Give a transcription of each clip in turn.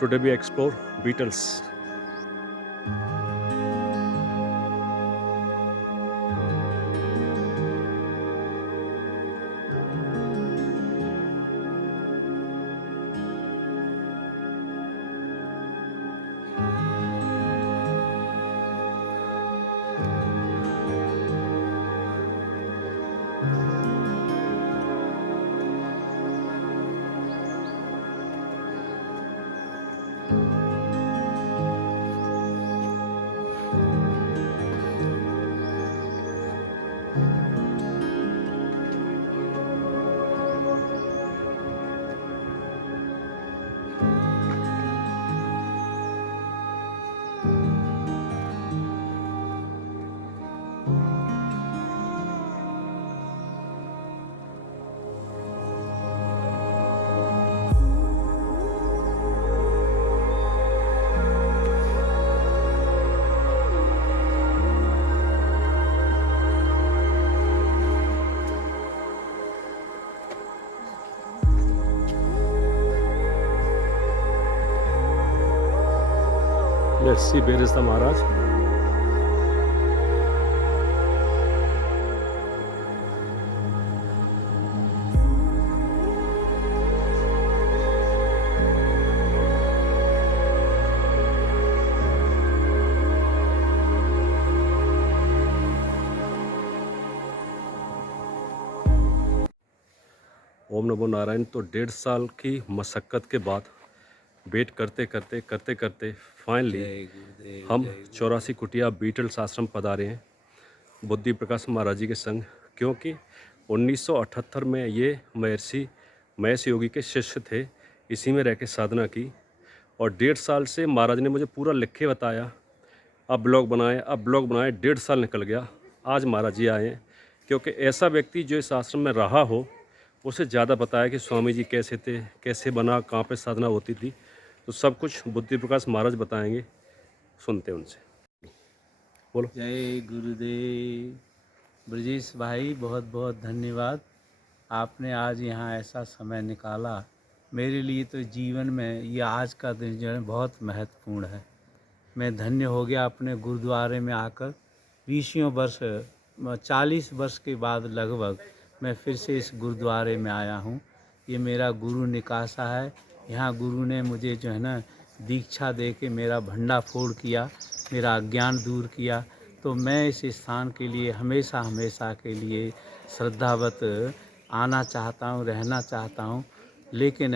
Today we explore beetles. Let's see where is the Maharaj. ओम नमो नारायण। तो 1.5 साल की मशक्क़त के बाद वेट करते करते फाइनली हम 84 कुटिया बीटल्स आश्रम पधारे हैं बुद्धि प्रकाश महाराज जी के संग, क्योंकि 1978 में ये महर्षि महेश योगी के शिष्य थे। इसी में रह के साधना की और 1.5 साल से महाराज ने मुझे पूरा लिख के बताया, अब ब्लॉग बनाए 1.5 साल निकल गया। आज महाराज जी आए हैं, क्योंकि ऐसा व्यक्ति जो इस आश्रम में रहा हो उसे ज़्यादा बताया कि स्वामी जी कैसे थे, कैसे बना, कहाँ पे साधना होती थी। तो सब कुछ बुद्धि प्रकाश महाराज बताएंगे, सुनते हैं उनसे। बोलो। जय गुरुदेव। ब्रजेश भाई बहुत बहुत धन्यवाद, आपने आज यहाँ ऐसा समय निकाला। मेरे लिए तो जीवन में ये आज का दिन जो है बहुत महत्वपूर्ण है। मैं धन्य हो गया अपने गुरुद्वारे में आकर। 20 वर्ष 40 वर्ष के बाद लगभग मैं फिर से इस गुरुद्वारे में आया हूँ। ये मेरा गुरु निकासा है। यहाँ गुरु ने मुझे जो है ना दीक्षा दे के मेरा भंडाफोड़ किया, मेरा अज्ञान दूर किया। तो मैं इस स्थान के लिए हमेशा हमेशा के लिए श्रद्धावत आना चाहता हूँ, रहना चाहता हूँ। लेकिन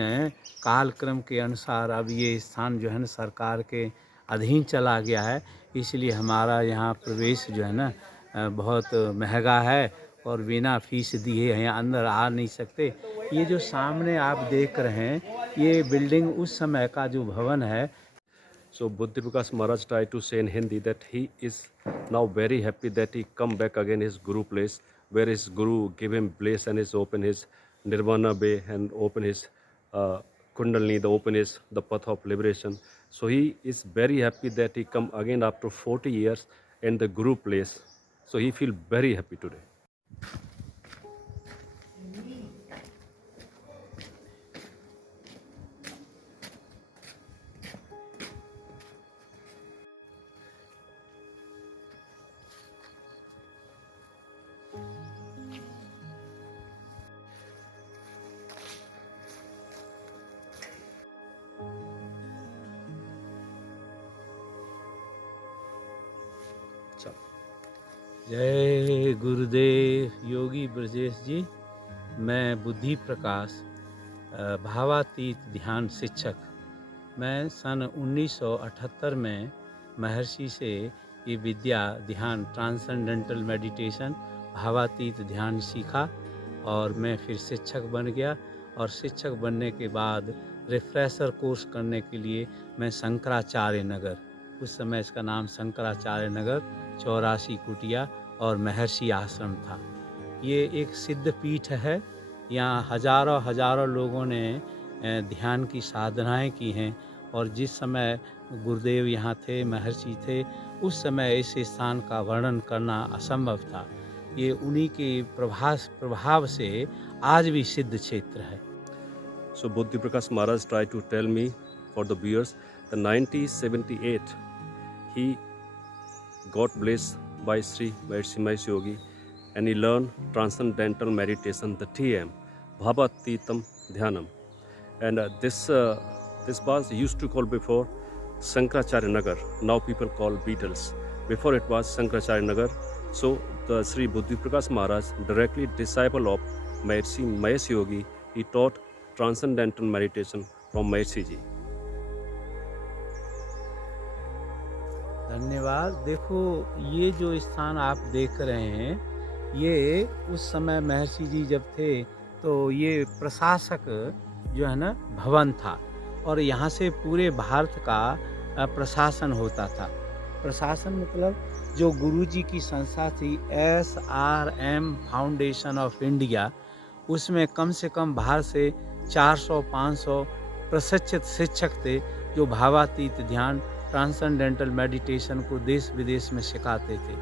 कालक्रम के अनुसार अब ये स्थान जो है ना सरकार के अधीन चला गया है, इसलिए हमारा यहाँ प्रवेश जो है ना बहुत महंगा है और बिना फीस दिए यहाँ अंदर आ नहीं सकते। ये जो सामने आप देख रहे हैं ये बिल्डिंग उस समय का जो भवन है। So Buddha Prakash Maharaj tried to say in Hindi that he is now very happy that he come back again his Guru place, where his Guru give him place and is open his Nirvana way and open his Kundalini, the open his the path of liberation. So he is very happy that he come again after 40 years in the Guru place. So he feel very happy today. जय गुरुदेव योगी ब्रजेश जी। मैं बुद्धि प्रकाश भावातीत ध्यान शिक्षक। मैं सन 1978 में महर्षि से ये विद्या ध्यान ट्रांसेंडेंटल मेडिटेशन भावातीत ध्यान सीखा और मैं फिर शिक्षक बन गया। और शिक्षक बनने के बाद रिफ्रेशर कोर्स करने के लिए मैं शंकराचार्य नगर, उस समय इसका नाम शंकराचार्य नगर 84 कुटिया और महर्षि आश्रम था। ये एक सिद्ध पीठ है। यहाँ हजारों लोगों ने ध्यान की साधनाएं की हैं। और जिस समय गुरुदेव यहाँ थे, महर्षि थे, उस समय इस स्थान का वर्णन करना असंभव था। ये उन्हीं के प्रभाव से आज भी सिद्ध क्षेत्र है। So Buddhi Prakash Maharaj tried to tell me for the viewers. The 1978 he got blessed by Sri Maharishi Mahesh Yogi and he learned transcendental meditation, the TM, Bhavatitam Dhyanam. And this was used to call before Shankaracharya Nagar. Now people call Beatles. Before it was Shankaracharya Nagar. So the Sri Buddhi Prakash Maharaj, directly disciple of Maharishi Mahesh Yogi, he taught transcendental meditation from Maharishi ji. धन्यवाद। देखो, ये जो स्थान आप देख रहे हैं, ये उस समय महर्षि जी जब थे तो ये प्रशासक जो है ना भवन था और यहाँ से पूरे भारत का प्रशासन होता था। प्रशासन मतलब जो गुरुजी की संस्था थी SRM फाउंडेशन ऑफ इंडिया, उसमें कम से कम भारत से 400-500 प्रशिक्षित शिक्षक थे जो भावातीत ध्यान, ट्रांसेंडेंटल मेडिटेशन को देश विदेश में सिखाते थे।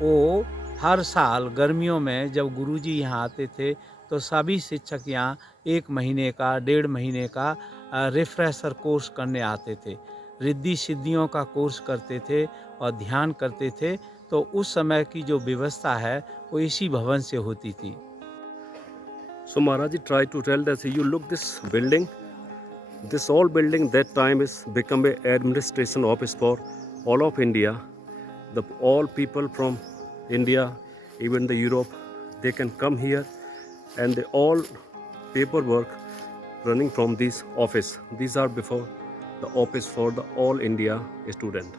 वो हर साल गर्मियों में जब गुरुजी यहाँ आते थे तो सभी शिक्षक यहाँ 1 महीने का 1.5 महीने का रिफ्रेशर कोर्स करने आते थे, रिद्धि सिद्धियों का कोर्स करते थे और ध्यान करते थे। तो उस समय की जो व्यवस्था है वो इसी भवन से होती थी। So Maharaj tried to tell that you look this building, this all building that time is become a administration office for all of India. All people from India, even the Europe, they can come here and they all paperwork running from this office. These are before the office for the all India student.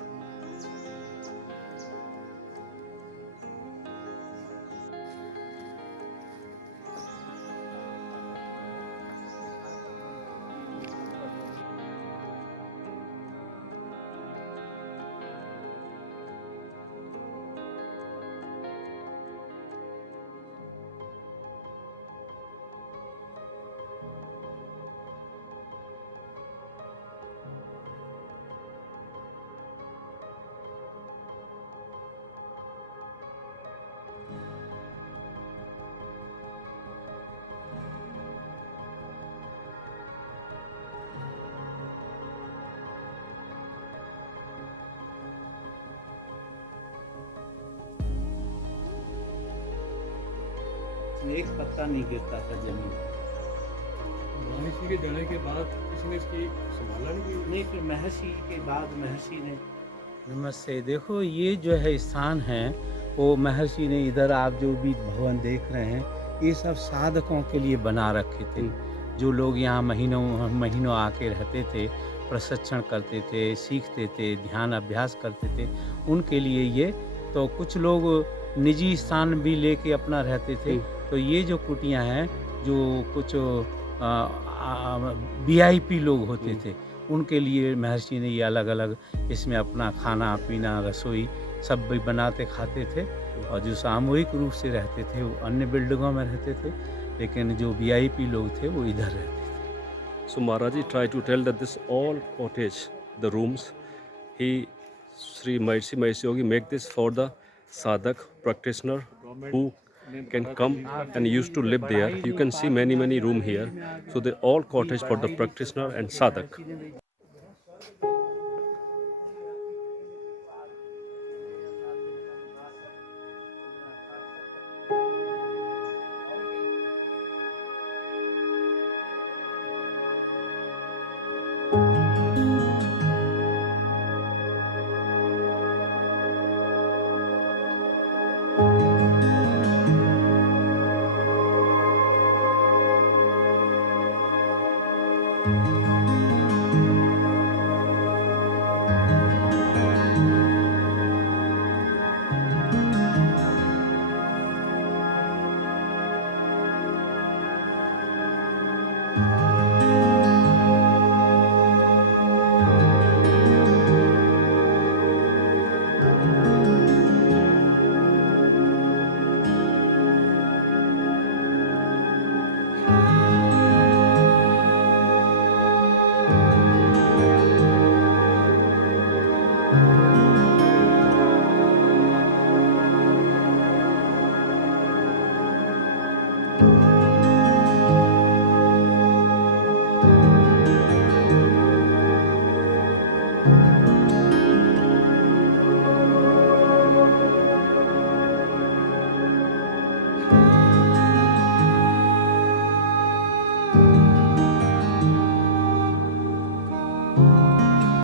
एक पत्ता नहीं गिरता था जमीन। महर्षि के जाने के बाद किसी ने इसकी संभाला नहीं? फिर महर्षि के बाद महर्षि ने। नमस्ते। देखो, ये जो है स्थान है वो महर्षि ने, इधर आप जो भी भवन देख रहे हैं, ये सब साधकों के लिए बना रखे थे। जो लोग यहाँ महीनों आके रहते थे, प्रशिक्षण करते थे, सीखते थे, ध्यान अभ्यास करते थे, उनके लिए ये। तो कुछ लोग निजी स्थान भी लेके अपना रहते थे। तो ये जो कुटियाँ हैं, जो कुछ VIP लोग होते थे, उनके लिए महर्षि ने ये अलग अलग इसमें अपना खाना पीना रसोई सब भी बनाते खाते थे। और जो सामूहिक रूप से रहते थे वो अन्य बिल्डिंगों में रहते थे, लेकिन जो VIP लोग थे वो इधर रहते थे। So Maharaji tried to tell that this all cottage, the rooms, Sri Maharishi Mahesh Yogi make this for the sadhak practitioner who can come and used to live there. You can see many room here. So they all cottage for the practitioner and sadhak.